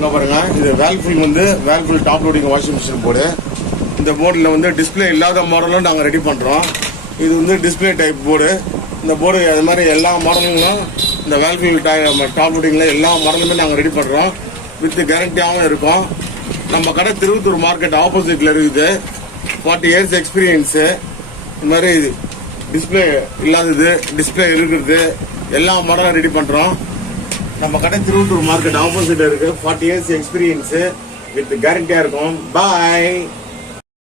இங்கே பாருங்க, இது வேல்ஃபுல் வந்து Whirlpool top loading washing machine board. இந்த போர்டில் வந்து டிஸ்பிளே இல்லாத மாடலும் நாங்கள் ரெடி பண்ணுறோம். இது வந்து டிஸ்பிளே டைப் போர்டு. இந்த போர்டு அது மாதிரி எல்லா மாடலுங்களும் இந்த வேல்ஃபுல் டாப் லோடிங்கில் எல்லா மாடலுமே நாங்கள் ரெடி பண்ணுறோம். வித் கேரண்டியாகவும் இருக்கும். நம்ம கடை திருவத்தூர் மார்க்கெட் ஆப்போசிட்டில் இருக்குது. 40 years எக்ஸ்பீரியன்ஸு. இந்த மாதிரி டிஸ்பிளே இல்லாதது, டிஸ்பிளே இருக்கிறது, எல்லா மாடலும் ரெடி பண்ணுறோம். நம்ம கடை திருவத்தூர் மார்க்கெட் ஆப்போசிட் இருக்குது. 40 years எக்ஸ்பீரியன்ஸு வித் கேரண்டியாக இருக்கும். பாய்.